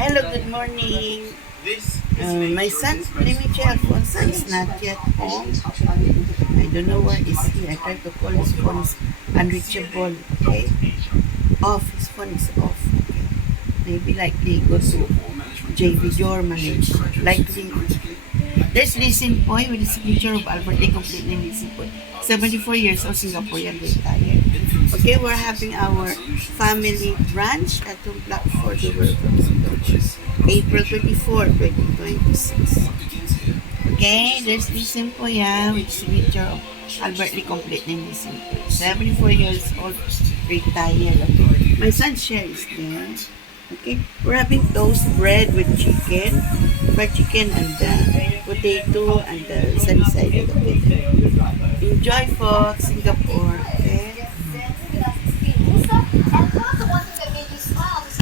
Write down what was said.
Hello, good morning. My son, let me check. My son is not yet home. I don't know where is he. I tried to call his phone is unreachable. Okay, off. His phone is off. Okay, maybe likely go to JV Malaysia. Likely. There's Listen Poy with the signature of Albert A. Completely Listen Poy. 74 years old, Singaporean retired. Okay, we're having our family brunch at the Block 4 the World from Singapore. April 24, 2026. Okay, there's Listen Poy with signature of Albert Lee Completely Listen Poy. 74 years old, retired. Okay. My son Sher is there. Okay, we're having toast bread with chicken, fried chicken and potato and sunny side of it. Enjoy for Singapore, okay?